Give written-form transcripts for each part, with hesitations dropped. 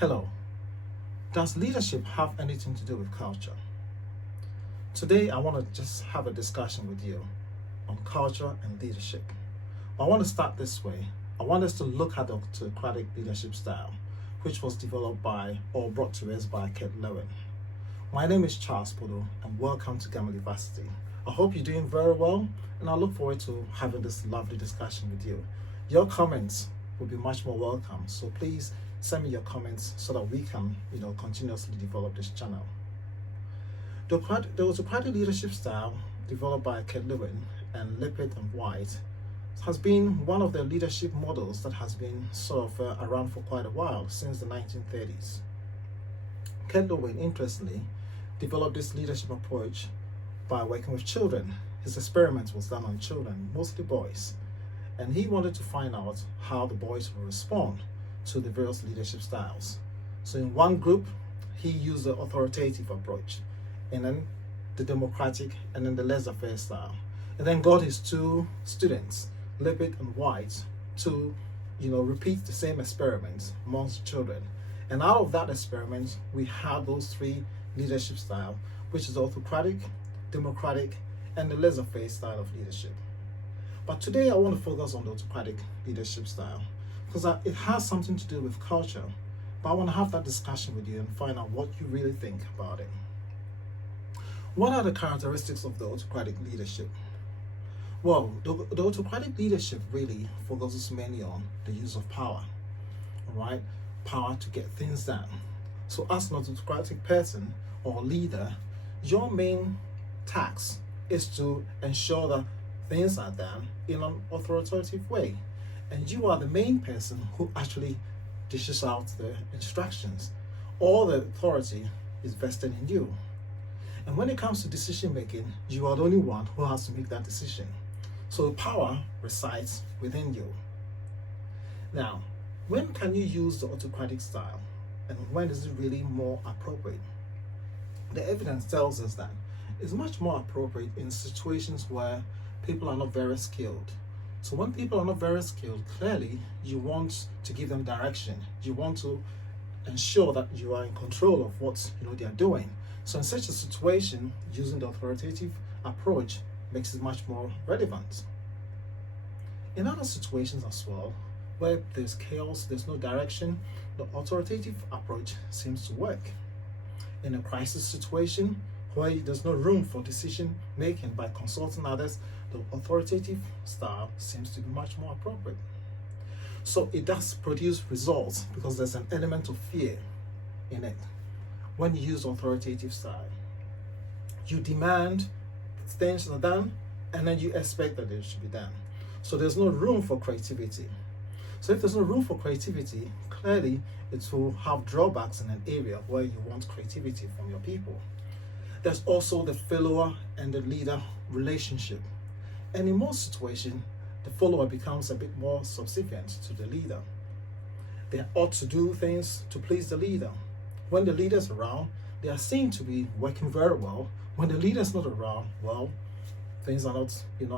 Hello. Does leadership have anything to do with culture? Today, I want to just have a discussion with you on culture and leadership. I want to start this way. I want us to look at the autocratic leadership style, which was developed by or brought to us by Kurt Lewin. My name is Charles Podo, and welcome to Gamma University. I hope you're doing very well, and I look forward to having this lovely discussion with you. Your comments will be much more welcome, so please send me your comments so that we can, continuously develop this channel. The autocratic leadership style, developed by Kurt Lewin and Lippert and White, has been one of the leadership models that has been around for quite a while, since the 1930s. Kurt Lewin, interestingly, developed this leadership approach by working with children. His experiment was done on children, mostly boys, and he wanted to find out how the boys will respond to the various leadership styles. So in one group, he used the authoritative approach, and then the democratic, and then the laissez-faire style, and then got his two students, Lippert and White, to repeat the same experiment amongst children. And out of that experiment, we have those three leadership styles, which is the autocratic, democratic, and the laissez-faire style of leadership. But today I want to focus on the autocratic leadership style, because it has something to do with culture, but I want to have that discussion with you and find out what you really think about it. What are the characteristics of the autocratic leadership? Well, the autocratic leadership really focuses mainly on the use of power, right? Power to get things done. So as an autocratic person or leader, your main task is to ensure that things are done in an authoritative way. And you are the main person who actually dishes out the instructions. All the authority is vested in you. And when it comes to decision making, you are the only one who has to make that decision. So the power resides within you. Now, when can you use the autocratic style? And when is it really more appropriate? The evidence tells us that it's much more appropriate in situations where people are not very skilled. So when people are not very skilled, clearly you want to give them direction. You want to ensure that you are in control of what they are doing. So in such a situation, using the authoritative approach makes it much more relevant. In other situations as well, where there's chaos, there's no direction, the authoritative approach seems to work. In a crisis situation where there's no room for decision making by consulting others, the authoritative style seems to be much more appropriate. So it does produce results because there's an element of fear in it. When you use authoritative style, you demand things are done, and then you expect that they should be done. So there's no room for creativity. So if there's no room for creativity, clearly it will have drawbacks in an area where you want creativity from your people. There's also the follower and the leader relationship. And in most situations, the follower becomes a bit more subservient to the leader. They ought to do things to please the leader. When the leader's around, they are seen to be working very well. When the leader's not around, well, things are not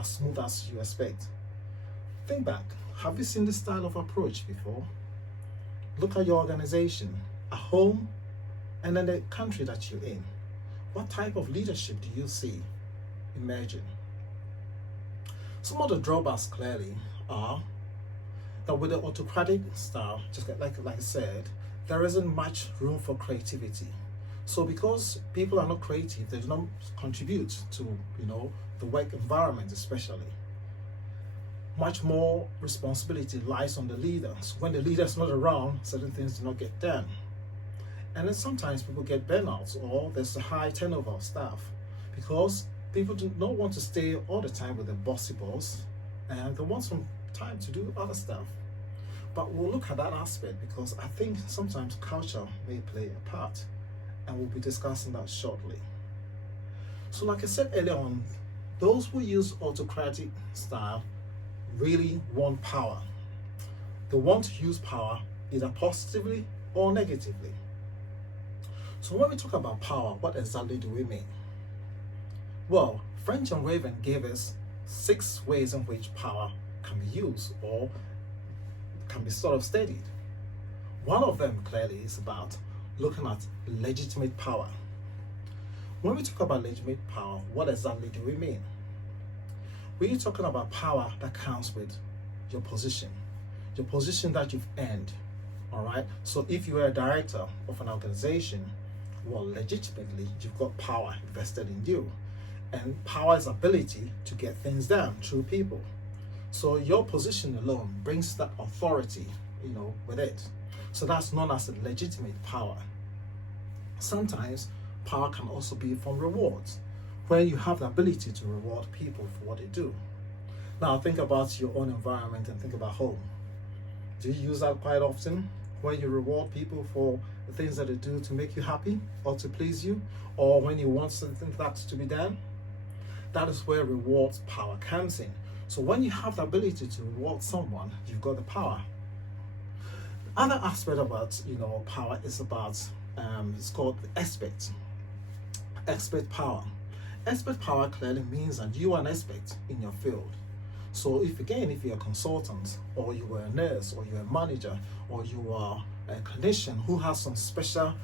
as smooth as you expect. Think back. Have you seen this style of approach before? Look at your organization, at home, and then the country that you're in. What type of leadership do you see emerging? Some of the drawbacks clearly are that with the autocratic style, just like I said, there isn't much room for creativity. So because people are not creative, they do not contribute to the work environment especially. Much more responsibility lies on the leader. So when the leader's not around, certain things do not get done. And then sometimes people get burnouts, or there's a high turnover of staff because people do not want to stay all the time with the bossy boss, and they want some time to do other stuff. But we'll look at that aspect because I think sometimes culture may play a part, and we'll be discussing that shortly. So like I said earlier on, those who use autocratic style really want power. They want to use power either positively or negatively. So when we talk about power, what exactly do we mean? Well, French and Raven gave us 6 ways in which power can be used or can be studied. One of them clearly is about looking at legitimate power. When we talk about legitimate power, what exactly do we mean? We're talking about power that comes with your position that you've earned. All right. So if you are a director of an organization, well, legitimately, you've got power invested in you. And power is ability to get things done through people. So your position alone brings that authority, with it. So that's known as a legitimate power. Sometimes power can also be from rewards, where you have the ability to reward people for what they do. Now think about your own environment and think about home. Do you use that quite often, where you reward people for the things that they do to make you happy or to please you, or when you want something that's to be done? That is where rewards power comes in. So when you have the ability to reward someone, you've got the power. Other aspect about power is about it's called the expert power. Expert power clearly means that you are an expert in your field. So if you're a consultant, or you are a nurse, or you're a manager, or you are a clinician who has some special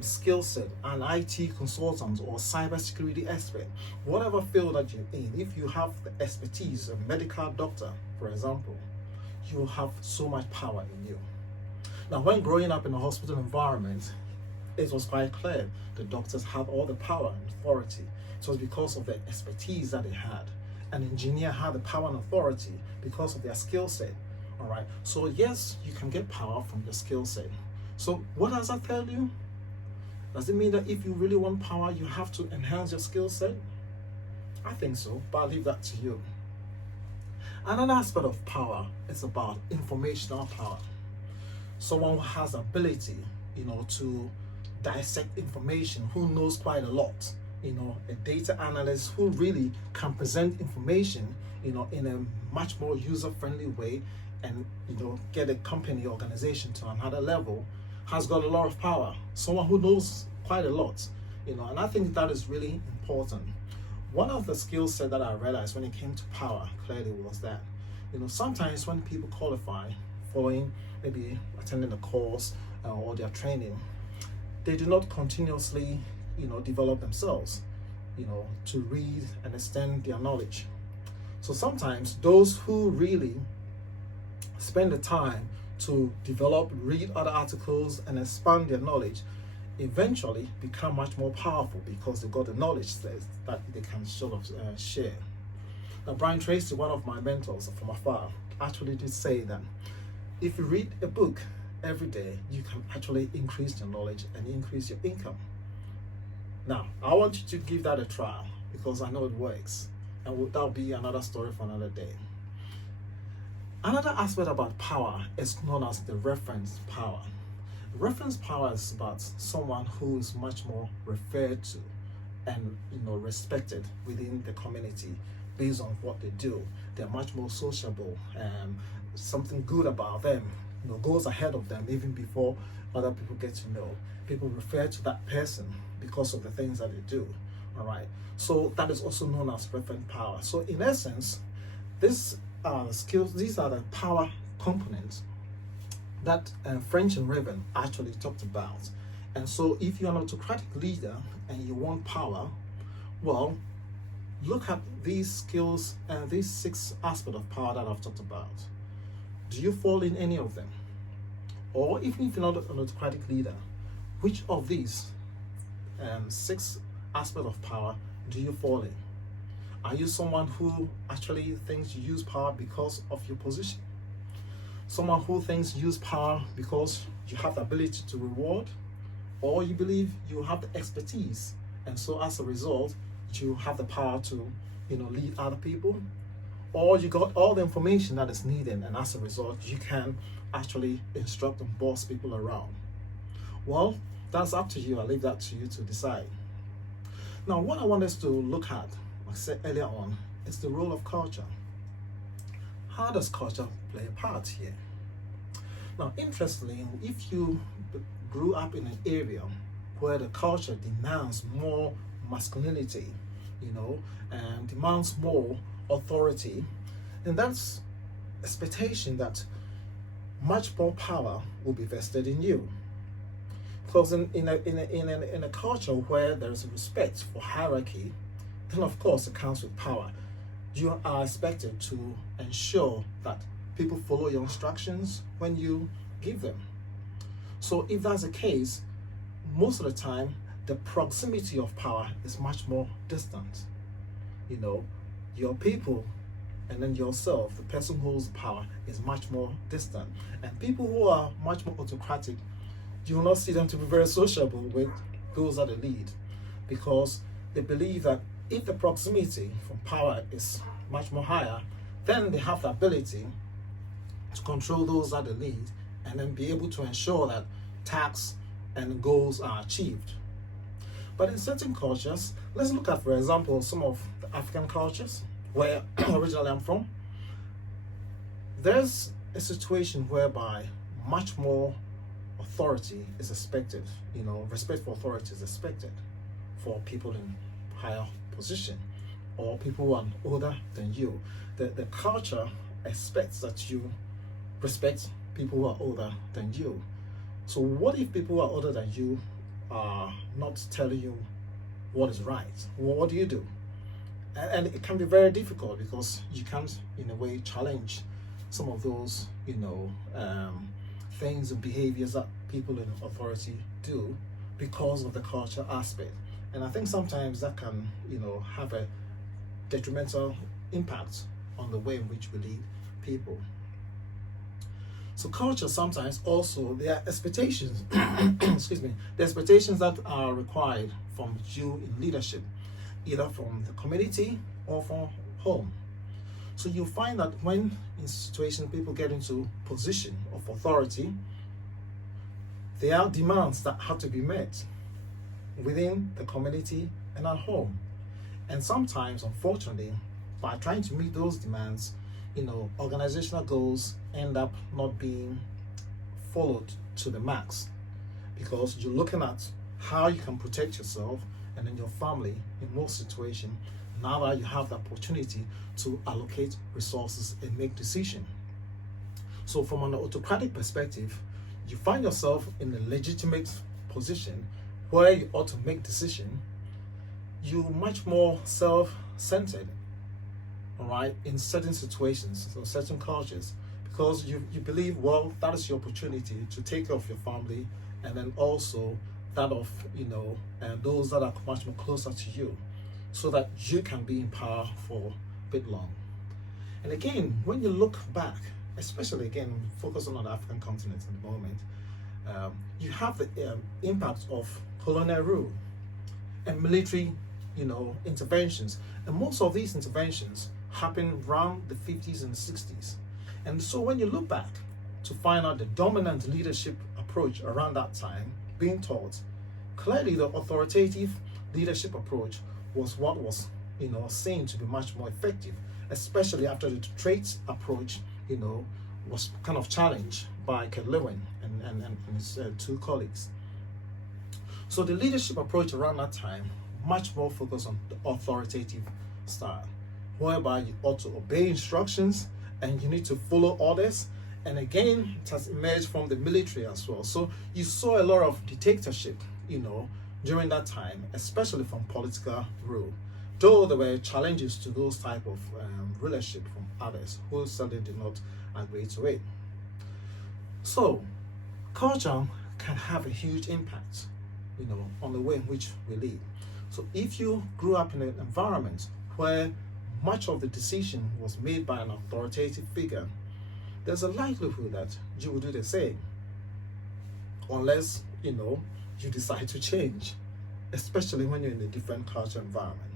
skill set, an IT consultant or cybersecurity expert, whatever field that you're in, if you have the expertise of a medical doctor, for example, you have so much power in you. Now, when growing up in a hospital environment, it was quite clear the doctors had all the power and authority. It was because of the expertise that they had. An engineer had the power and authority because of their skill set. All right. So yes, you can get power from your skill set. So what does that tell you? Does it mean that if you really want power, you have to enhance your skill set? I think so, but I'll leave that to you. Another aspect of power is about informational power. Someone who has the ability, to dissect information, who knows quite a lot. A data analyst who really can present information, in a much more user-friendly way, and get a company organization to another level, has got a lot of power. Someone who knows quite a lot, and I think that is really important. One of the skill set that I realized when it came to power clearly was that, sometimes when people qualify, following maybe attending a course or their training, they do not continuously develop themselves, to read and extend their knowledge. So sometimes those who really spend the time to develop, read other articles and expand their knowledge, eventually become much more powerful because they've got the knowledge that they can sort of share. Now, Brian Tracy, one of my mentors from afar, actually did say that if you read a book every day, you can actually increase your knowledge and increase your income. Now, I want you to give that a try because I know it works, and that'll be another story for another day. Another aspect about power is known as the reference power. Reference power is about someone who is much more referred to and respected within the community based on what they do. They're much more sociable, and something good about them goes ahead of them even before other people get to know. People refer to that person because of the things that they do. All right. So that is also known as reference power. So in essence, these are the skills, these are the power components that French and Referent actually talked about. And so if you're an autocratic leader and you want power, well, look at these skills and these 6 aspects of power that I've talked about. Do you fall in any of them? Or even if you're not an autocratic leader, which of these 6 aspects of power do you fall in? Are you someone who actually thinks you use power because of your position? Someone who thinks you use power because you have the ability to reward? Or you believe you have the expertise, and so as a result, you have the power to lead other people? Or you got all the information that is needed, and as a result, you can actually instruct and boss people around? Well, that's up to you. I'll leave that to you to decide. Now, what I want us to look at, like I said earlier on, is the role of culture. How does culture play a part here? Now, interestingly, if you grew up in an area where the culture demands more masculinity, and demands more authority, then that's expectation that much more power will be vested in you. Because in a culture where there is respect for hierarchy, then of course it comes with power. You are expected to ensure that people follow your instructions when you give them. So if that's the case, most of the time, the proximity of power is much more distant. You know, your people and then yourself, the person who holds power, is much more distant. And people who are much more autocratic, you will not see them to be very sociable with those that they lead, because they believe that if the proximity from power is much more higher, then they have the ability to control those that they lead and then be able to ensure that tasks and goals are achieved. But in certain cultures, let's look at, for example, some of the African cultures where originally I'm from. There's a situation whereby much more authority is expected, respect for authority is expected for people in higher position or people who are older than you. The culture expects that you respect people who are older than you. So what if people who are older than you are not telling you what is right? Well, what do you do? And it can be very difficult because you can't, in a way, challenge some of those, things and behaviors that people in authority do because of the culture aspect. And I think sometimes that can, have a detrimental impact on the way in which we lead people. So culture sometimes also, there are expectations, excuse me, the expectations that are required from you in leadership, either from the community or from home. So you find that when in situations people get into position of authority, there are demands that have to be met within the community and at home. And sometimes, unfortunately, by trying to meet those demands, organizational goals end up not being followed to the max, because you're looking at how you can protect yourself and then your family in most situations, now that you have the opportunity to allocate resources and make decisions. So from an autocratic perspective, you find yourself in a legitimate position where you ought to make decisions. You're much more self-centered, all right, in certain situations, so certain cultures, because you believe, well, that is your opportunity to take care of your family and then also that of, those that are much more closer to you, so that you can be in power for a bit long. And again, when you look back, especially again, focusing on the African continent at the moment, you have the impact of colonial rule and military, interventions. And most of these interventions happened around the 50s and 60s. And so when you look back to find out the dominant leadership approach around that time being taught, clearly the authoritative leadership approach was what was, seen to be much more effective, especially after the traits approach, was kind of challenged by Lewin and his two colleagues. So the leadership approach around that time much more focused on the authoritative style, whereby you ought to obey instructions and you need to follow orders. And again, it has emerged from the military as well. So you saw a lot of dictatorship, during that time, especially from political rule, though there were challenges to those type of rulership from others who certainly did not agree to it. So culture can have a huge impact, on the way in which we live. So if you grew up in an environment where much of the decision was made by an authoritative figure, there's a likelihood that you will do the same, unless, you decide to change, especially when you're in a different culture environment.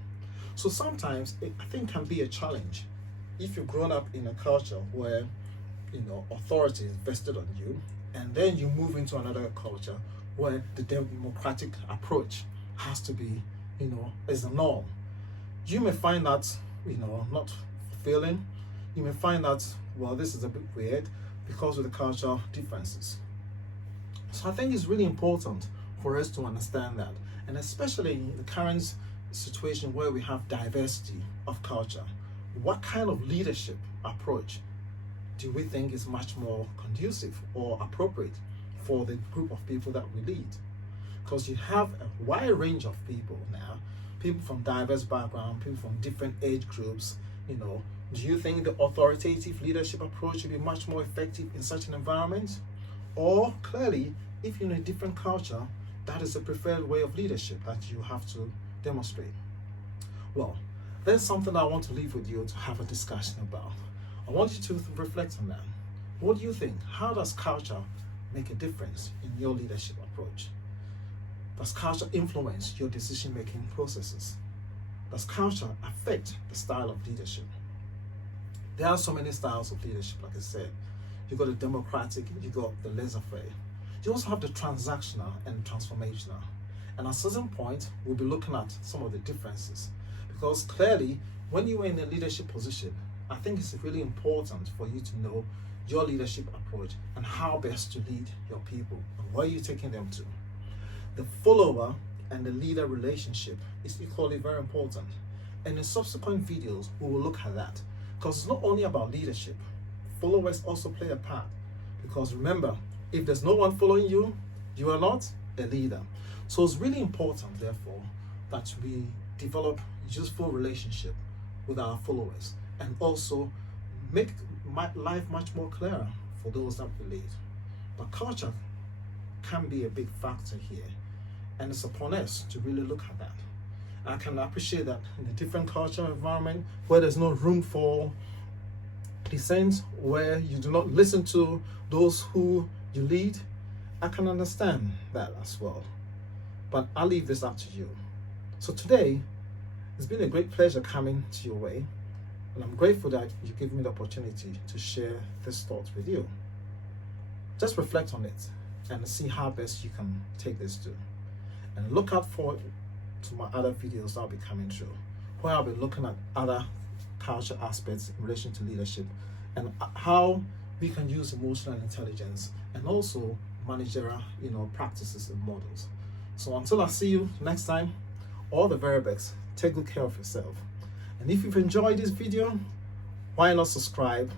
So sometimes it, I think, can be a challenge if you've grown up in a culture where, authority is vested on you, and then you move into another culture where the democratic approach has to be, is the norm. You may find that, not fulfilling. You may find that, well, this is a bit weird because of the cultural differences. So I think it's really important for us to understand that, and especially in the current situation where we have diversity of culture, what kind of leadership approach do we think is much more conducive or appropriate for the group of people that we lead? Because you have a wide range of people now, people from diverse backgrounds, people from different age groups. You know, do you think the authoritative leadership approach would be much more effective in such an environment? Or clearly, if you're in a different culture, that is the preferred way of leadership that you have to demonstrate. Well, there's something I want to leave with you to have a discussion about. I want you to reflect on that. What do you think? How does culture make a difference in your leadership approach? Does culture influence your decision-making processes? Does culture affect the style of leadership? There are so many styles of leadership, like I said. You've got the democratic, you've got the laissez-faire. You also have the transactional and transformational. And at a certain point, we'll be looking at some of the differences. Because clearly, when you are in a leadership position, I think it's really important for you to know your leadership approach and how best to lead your people and where you're taking them to. The follower and the leader relationship is equally very important. And in subsequent videos, we will look at that. Because it's not only about leadership, followers also play a part. Because remember, if there's no one following you, you are not a leader. So it's really important, therefore, that we develop useful relationship with our followers and also make life much more clearer for those that we lead. But culture can be a big factor here, and it's upon us to really look at that. I can appreciate that in a different cultural environment where there's no room for dissent, where you do not listen to those who you lead, I can understand that as well. But I'll leave this up to you. So today, it's been a great pleasure coming to your way, and I'm grateful that you give me the opportunity to share this thought with you. Just reflect on it and see how best you can take this to. And look out for to my other videos I'll be coming through, where I'll be looking at other culture aspects in relation to leadership and how we can use emotional intelligence and also managerial, practices and models. So until I see you next time, all the very best. Take good care of yourself. And if you've enjoyed this video, why not subscribe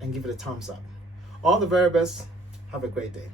and give it a thumbs up? All the very best. Have a great day.